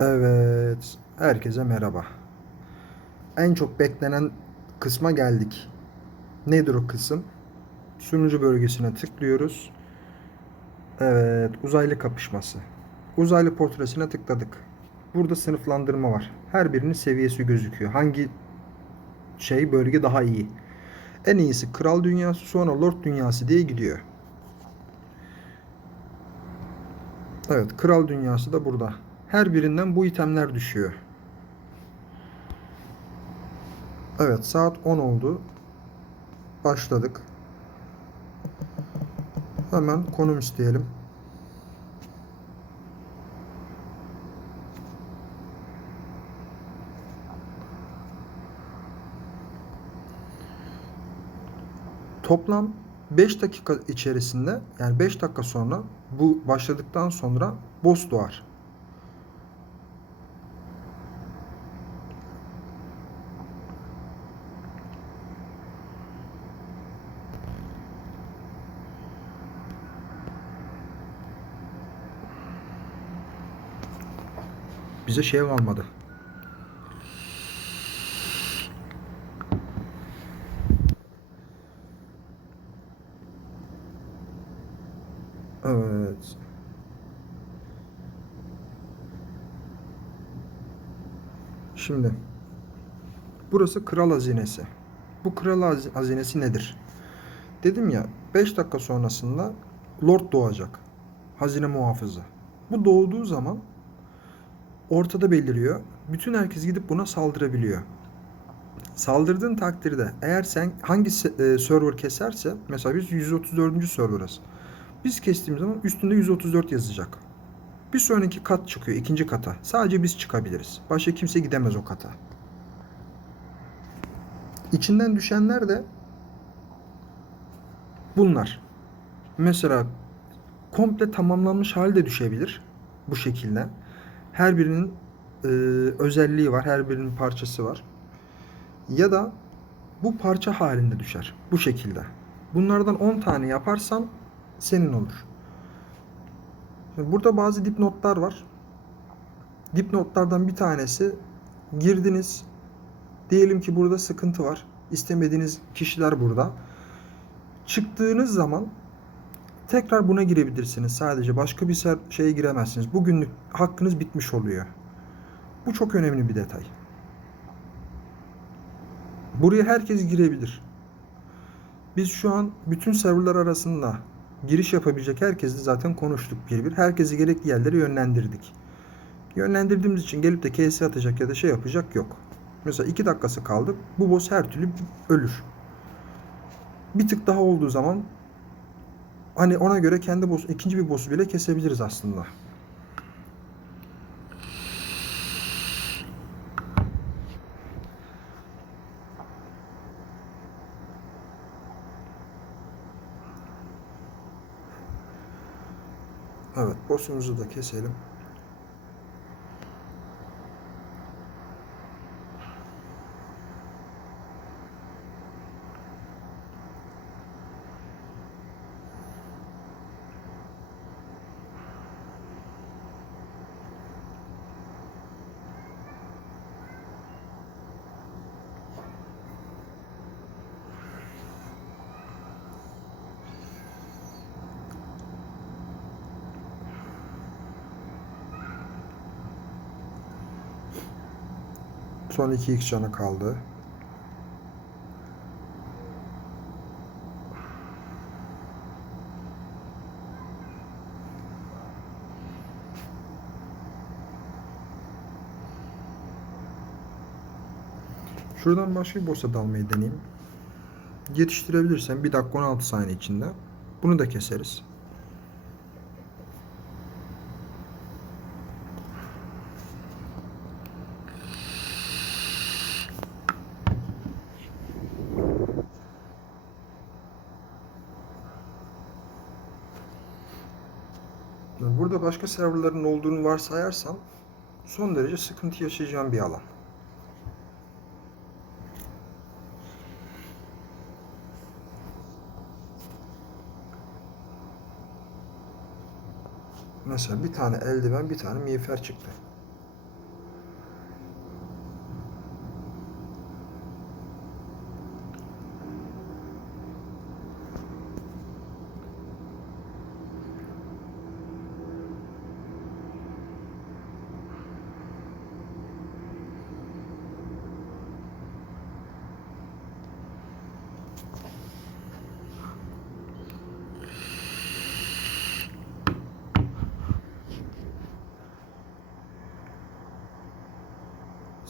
Evet, herkese merhaba. En çok beklenen kısma geldik. Nedir o kısım? Sunucu bölgesine tıklıyoruz. Evet, uzaylı kapışması. Uzaylı portresine tıkladık. Burada sınıflandırma var. Her birinin seviyesi gözüküyor. Hangi şey bölge daha iyi? En iyisi kral dünyası, sonra lord dünyası diye gidiyor. Evet, kral dünyası da burada. Her birinden bu itemler düşüyor. Evet, saat 10 oldu. Başladık. Hemen konum isteyelim. Toplam 5 dakika içerisinde yani 5 dakika sonra bu başladıktan sonra boss doğar. Bize şey kalmadı. Evet. Şimdi burası kral hazinesi. Bu kral haz- hazinesi nedir? Dedim ya 5 dakika sonrasında lord doğacak. Hazine muhafızı. Bu doğduğu zaman ortada beliriyor. Bütün herkes gidip buna saldırabiliyor. Saldırdığın takdirde eğer sen hangi e, server keserse mesela biz 134. serverız. Biz kestiğimiz zaman üstünde 134 yazacak. Bir sonraki kat çıkıyor, ikinci kata. Sadece biz çıkabiliriz. Başka kimse gidemez o kata. İçinden düşenler de bunlar. Mesela komple tamamlanmış halde düşebilir bu şekilde. Her birinin e, özelliği var, her birinin parçası var. Ya da bu parça halinde düşer bu şekilde. Bunlardan 10 tane yaparsan senin olur. Burada bazı dipnotlar var. Dipnotlardan bir tanesi girdiniz. Diyelim ki burada sıkıntı var. İstemediğiniz kişiler burada. Çıktığınız zaman tekrar buna girebilirsiniz sadece. Başka bir şeye giremezsiniz. Bugünlük hakkınız bitmiş oluyor. Bu çok önemli bir detay. Buraya herkes girebilir. Biz şu an bütün serverlar arasında giriş yapabilecek herkesle zaten konuştuk bir bir. Herkesi gerekli yerlere yönlendirdik. Yönlendirdiğimiz için gelip de KS atacak ya da şey yapacak yok. Mesela 2 dakikası kaldı. Bu boss her türlü ölür. Bir tık daha olduğu zaman hani ona göre kendi boss, ikinci bir boss'u bile kesebiliriz aslında. Evet, boss'umuzu da keselim. Son 2x canı kaldı. Şuradan başka bir boss'a dalmayı deneyeyim. Yetiştirebilirsem 1 dakika 16 saniye içinde. Bunu da keseriz. Burada başka serverların olduğunu varsayarsam son derece sıkıntı yaşayacağım bir alan. Mesela bir tane eldiven, bir tane miğfer çıktı.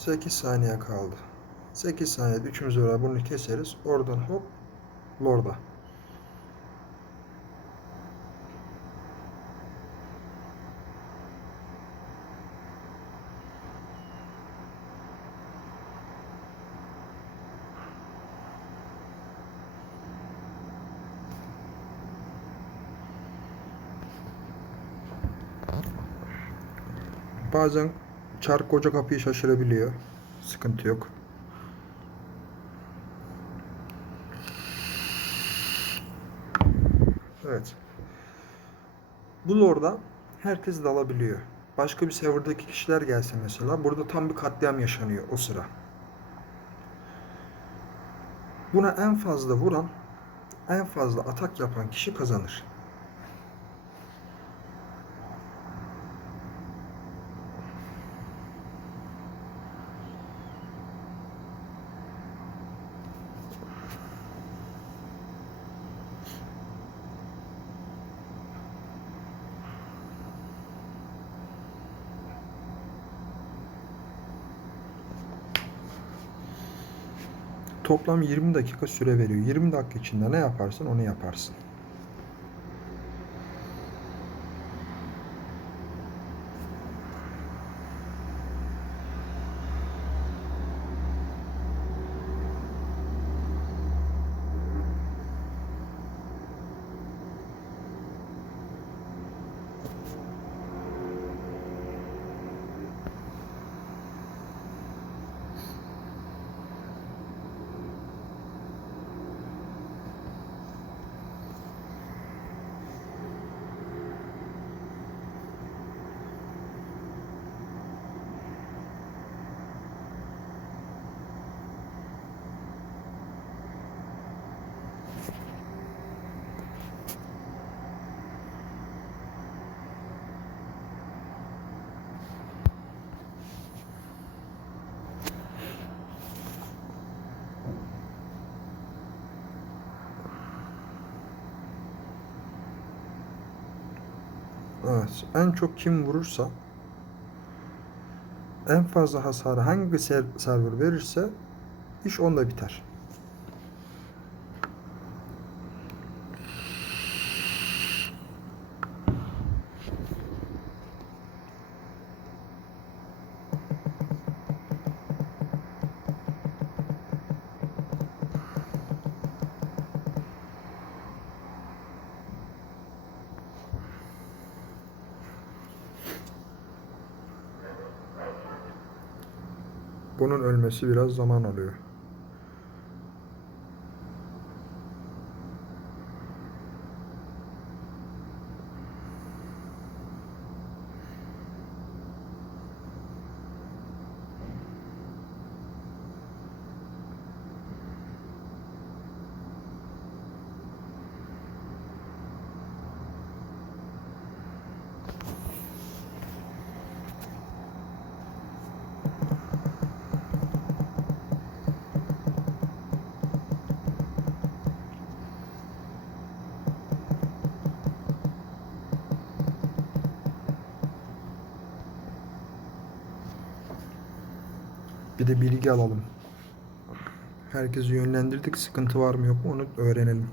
8 saniye kaldı. 8 saniyede üçümüz beraber bunu keseriz. Oradan hop Lord'a. Bazen çark koca kapıyı şaşırabiliyor. Sıkıntı yok. Evet. Bu lorda herkes dalabiliyor. Başka bir serverdaki kişiler gelse mesela burada tam bir katliam yaşanıyor o sıra. Buna en fazla vuran, en fazla atak yapan kişi kazanır. Toplam 20 dakika süre veriyor. 20 dakika içinde ne yaparsın onu yaparsın. Evet. En çok kim vurursa en fazla hasarı hangi ser- server verirse iş onda biter. Bunun ölmesi biraz zaman alıyor. de bilgi alalım. Herkesi yönlendirdik. Sıkıntı var mı yok mu onu öğrenelim.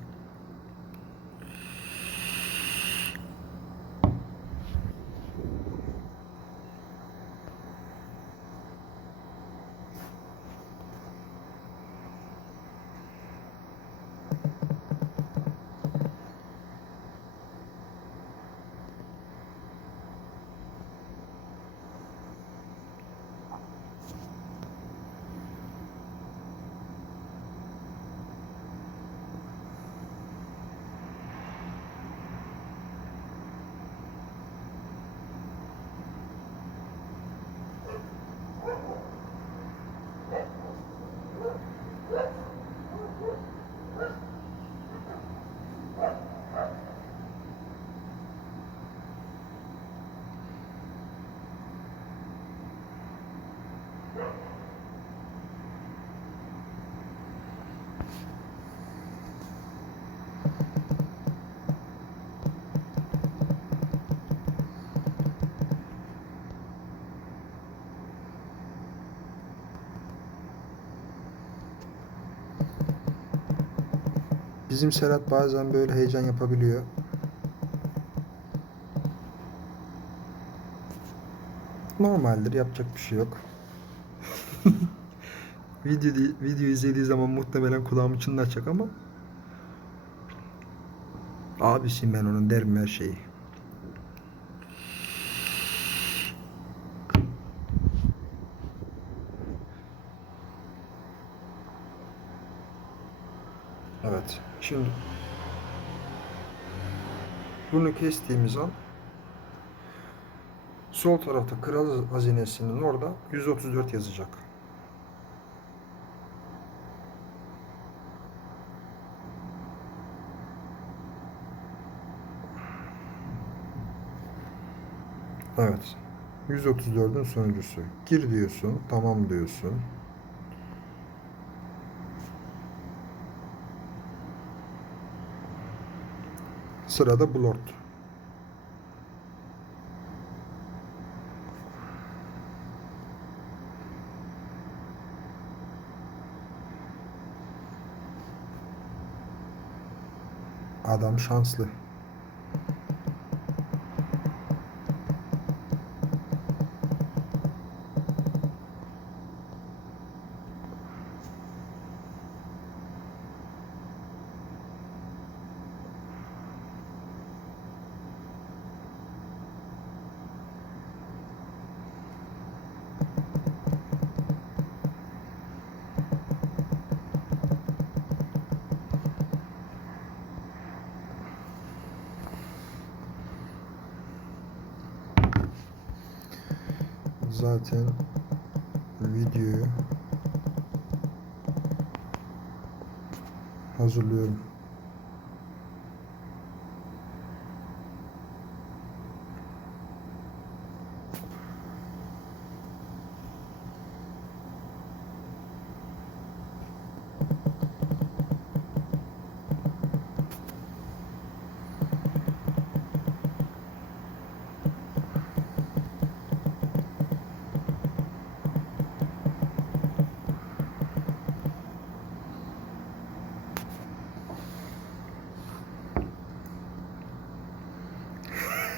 Bizim Serhat bazen böyle heyecan yapabiliyor. Normaldir, yapacak bir şey yok. video video izlediği zaman muhtemelen kulağımı çınlatacak ama abisiyim ben onun derim her şeyi. Evet. Şimdi bunu kestiğimiz an sol tarafta kral hazinesinin orada 134 yazacak. Evet. 134'ün sonuncusu. Gir diyorsun. Tamam diyorsun. Sırada Blort. Adam şanslı. Zaten videoyu hazırlıyorum.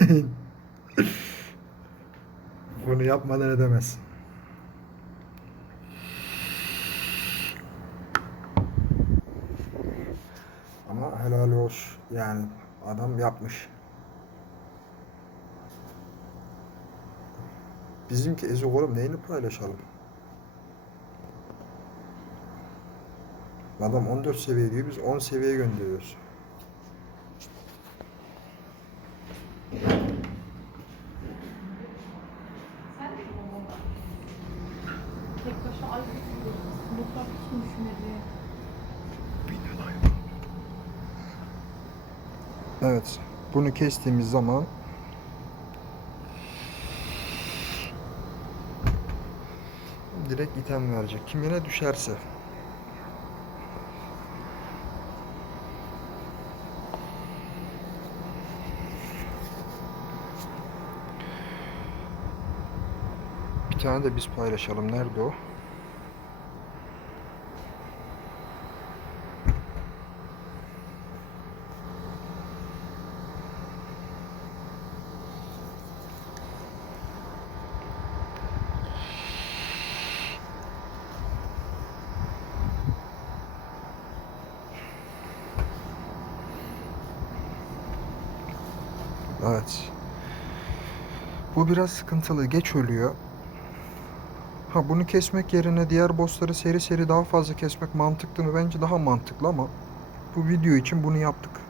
Bunu yapmadan edemezsin. Ama helal hoş yani adam yapmış. Bizimki ezik oğlum neyini paylaşalım? Adam 14 seviye diyor biz 10 seviyeye gönderiyoruz. Evet. Bunu kestiğimiz zaman direkt item verecek. Kimine düşerse. Bir tane de biz paylaşalım. Nerede o? Evet. Bu biraz sıkıntılı. Geç ölüyor. Ha bunu kesmek yerine diğer bossları seri seri daha fazla kesmek mantıklı mı? Bence daha mantıklı ama bu video için bunu yaptık.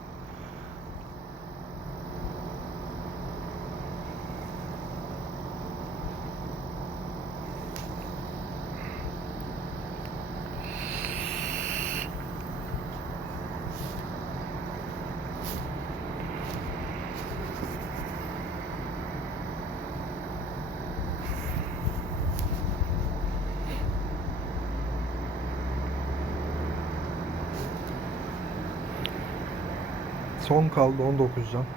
Son kaldı 19 can.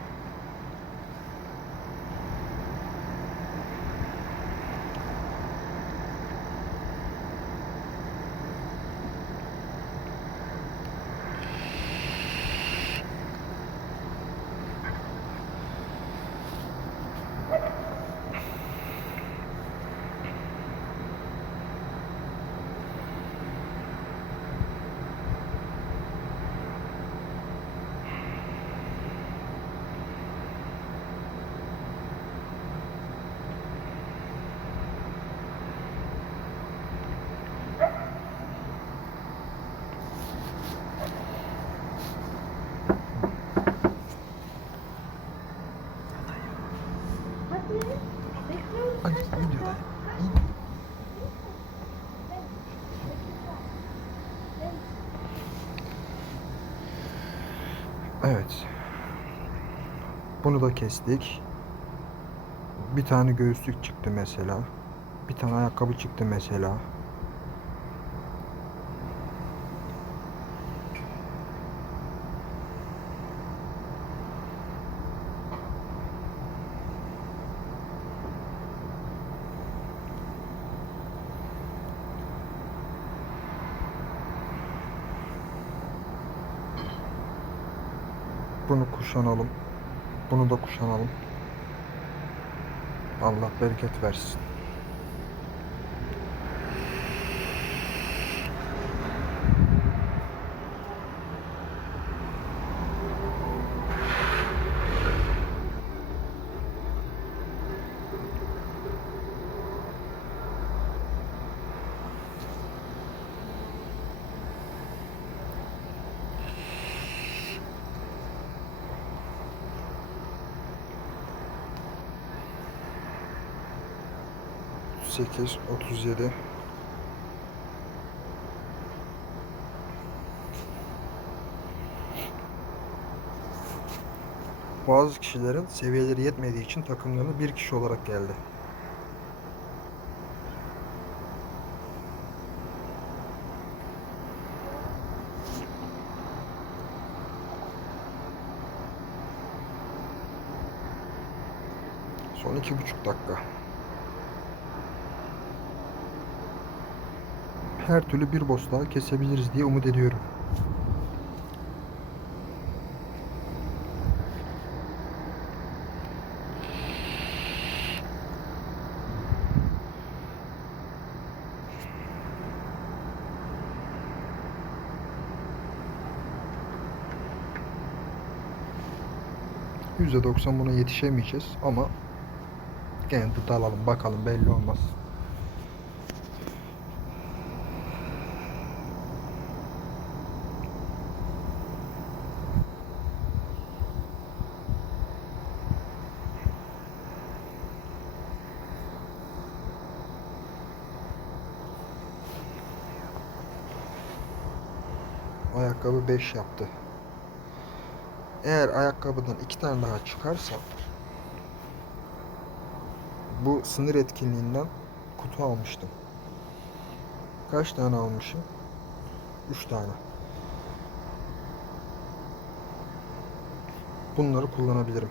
Evet. Bunu da kestik. Bir tane göğüslük çıktı mesela. Bir tane ayakkabı çıktı mesela. Bunu kuşanalım. Bunu da kuşanalım. Allah bereket versin. Sekiz, otuz yedi. Bazı kişilerin seviyeleri yetmediği için takımlarına bir kişi olarak geldi. Son iki buçuk dakika. Her türlü bir boss kesebiliriz diye umut ediyorum. %90 buna yetişemeyeceğiz ama gene de dalalım bakalım belli olmaz. Ayakkabı 5 yaptı. Eğer ayakkabıdan iki tane daha çıkarsa bu sınır etkinliğinden kutu almıştım. Kaç tane almışım? 3 tane. Bunları kullanabilirim.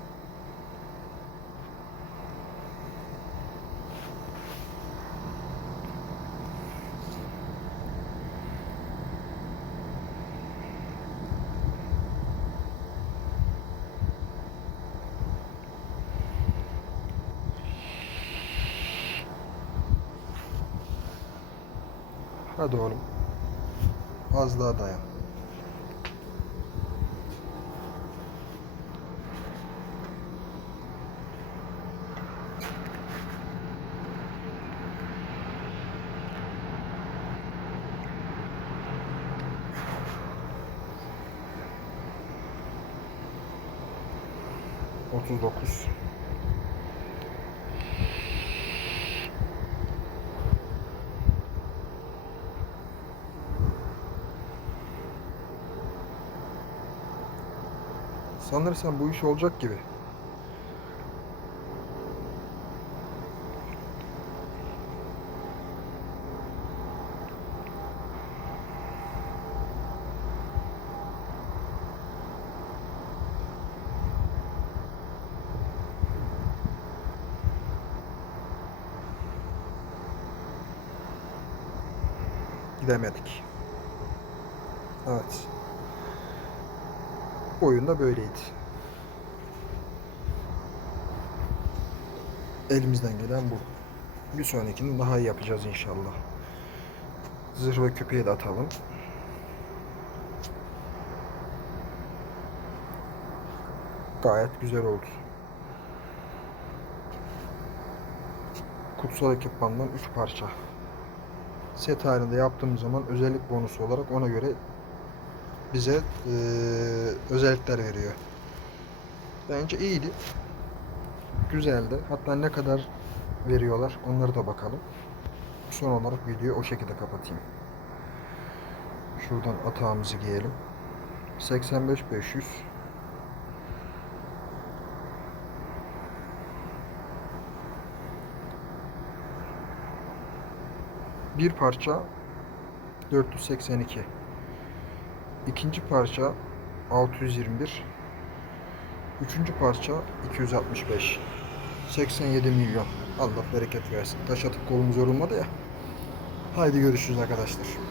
Hadi oğlum. Az daha dayan. Otuz dokuz. Sanırsam bu iş olacak gibi. Gidemedik. Evet. Bu oyun da böyleydi. Elimizden gelen bu. Bir sonrakini daha iyi yapacağız inşallah. Zırh ve de atalım. Gayet güzel oldu. Kutsal ekipmandan 3 parça. Set halinde yaptığımız zaman özellik bonusu olarak ona göre bize eee, özellikler veriyor. Bence iyiydi. Güzeldi. Hatta ne kadar veriyorlar. Onları da bakalım. Son olarak videoyu o şekilde kapatayım. Şuradan atağımızı giyelim. 85 500 Bir parça 482 İkinci parça 621 Üçüncü parça 265 87 milyon Allah bereket versin. Taş atıp kolumuz yorulmadı ya. Haydi görüşürüz arkadaşlar.